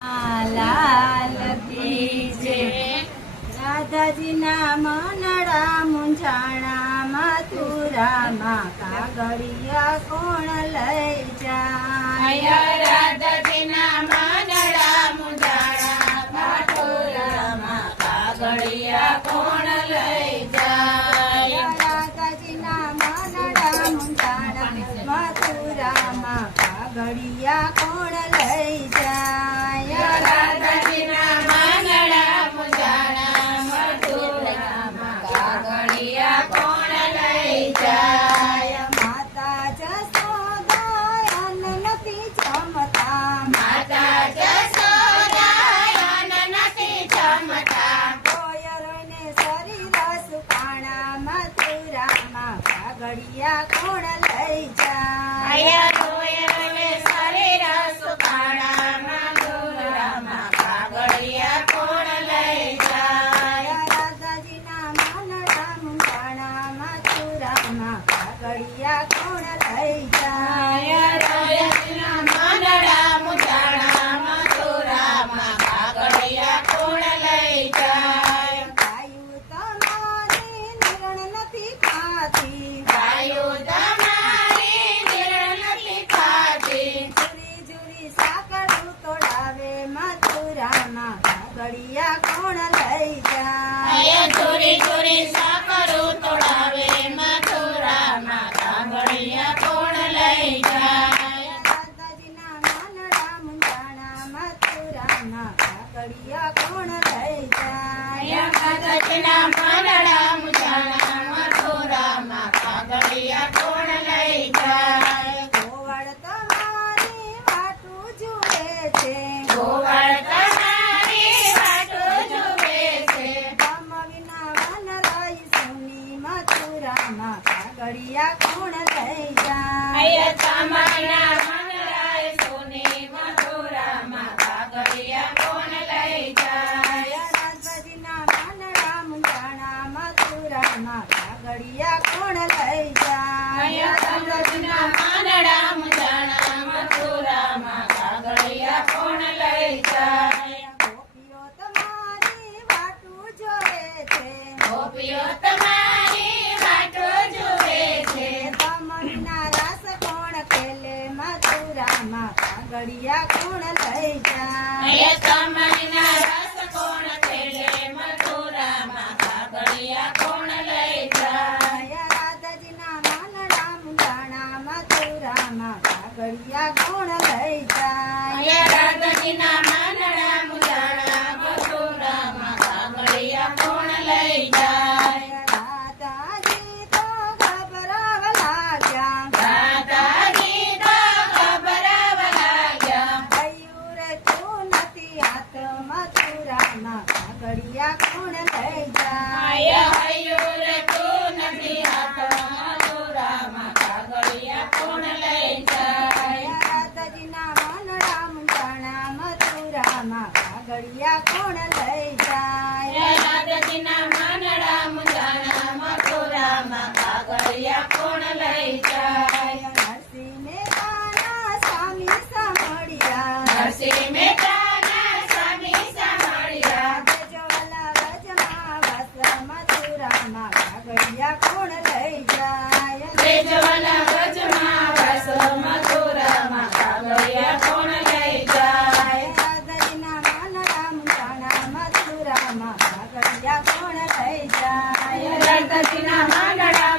લાલ કી જય। રાધાજીના મનડા મૂંઝાણા મથુરામાં કાગળિયા કોણ લઈ જાય। રાધાજીના મનડા મૂંઝાણા મથુરામાં કાગળિયા કોણ લઈ જાય। રાધાજીના મનડા મૂંઝાણા મથુરામાં કાગળિયા કોણ લઈ જાય। રાધાજીના મનડા મૂંઝાણા મથુરામાં કાગળિયા કોણ લઈ જાય। માતા જશોદા અન્ન નથી જમતા, માતા જશોદા અન્ન નથી જમતા, કોયરોને શરીર સુકાણા મથુરામાં કાગળિયા કોણ લઈ જાય। રોયરોને શરીર સુકાણા મથુરામાં કાગળિયા કોણ લઈ જાય। રાધાજીના મનડા મૂંઝાણા મથુરામાં કાગળિયા કોણ લઈ જાય। રાધાજીના મનડા મૂંઝાણા મથુરામાં કાગળિયા કોણ લઈ જાય। ગાયું તમારી નિરણ નથી ખાતી, ગાયું તમારી નિરણ નથી ખાતી, જુરી જુરી સાકળું તોડાવે મથુરામાં કાગળિયા કોણ લઈ જાય। ચોરી ચોરી સાકરું તોડાવે મથુરામાં કાગળિયા કોણ લઈ જાય। રાધાજીના મનડા મૂંઝાણા મથુરામાં કાગળિયા કોણ લઈ જાય। રાધાજીના મનડા મૂંઝાણા મથુરામાં કાગળિયા કોણ લઈ જાય। ગોવાળ તમારી વાટું જુએ છે, ગોવાળ તમારી વાટું જુએ છે, તમ વિના વન રહી સુની મથુરામાં કાગળિયા કોણ લઈ જાય। તમારા મનડાય સોની મથુરામાં કાગળિયા કોણ લઈ જાય। રાધાજીના મનડા મૂંઝાણા મથુરામાં કાગળિયા કોણ લઈ જાય। રાધાજીના મનડા મૂંઝાણા મથુરામાં કાગળિયા કોણ લઈ જાય। ગોપીઓ તમારી વાટું જોવે છે, ગોપીઓ તમારી વાટું જુએ છે, તમ વિના રાસ કોણ ખેલે મથુરામાં કાગળિયા કોણ લઈ જાય। તમારીના રસ કોણ ખેલે મથુરામાં કાગળિયા કોણ લઈ જાય। રાધાજીના મનડા મૂંઝાણા મથુરામાં કાગળિયા કોણ લઈ જાય। રાધાજીના મનડા મૂંઝાણા મથુરામાં કાગળિયા કોણ લઈ જાય। રાધાજી તો ગભરાવા લાગ્યા, રાધાજી તો ગભરાવા લાગ્યા, ગયું રે તું નથી હાથ મથુરામાં કાગળિયા કોણ લઈ જાય। હૈયું રે તું નથી હાથ મથુરામાં કાગળિયા કોણ લઈ જાય। રાધાજીના મનડા મૂંઝાણા મથુરામાં કાગળિયા કોણ લઈ જાય। રાધાજીના મનડા મૂંઝાણા મથુરામાં કાગળિયા કોણ લઈ જાય। નરસિંહ મહેતાના સ્વામી સાંભળ્યા, નરસિંહ મહેતાના સ્વામી સાંભળ્યા, જ્વાલા વ્રજમાં વાસ મથુરામાં કાગળિયા કોણ લઈ જાય। તેજવાલા વ્રજમાં વાસ મથુરામાં કાગળિયા કોણ લઈ જાય। રાધાજીના મનડા મૂંઝાણા મથુરામાં કાગળિયા કોણ લઈ જાય। રાધાજીના મનડા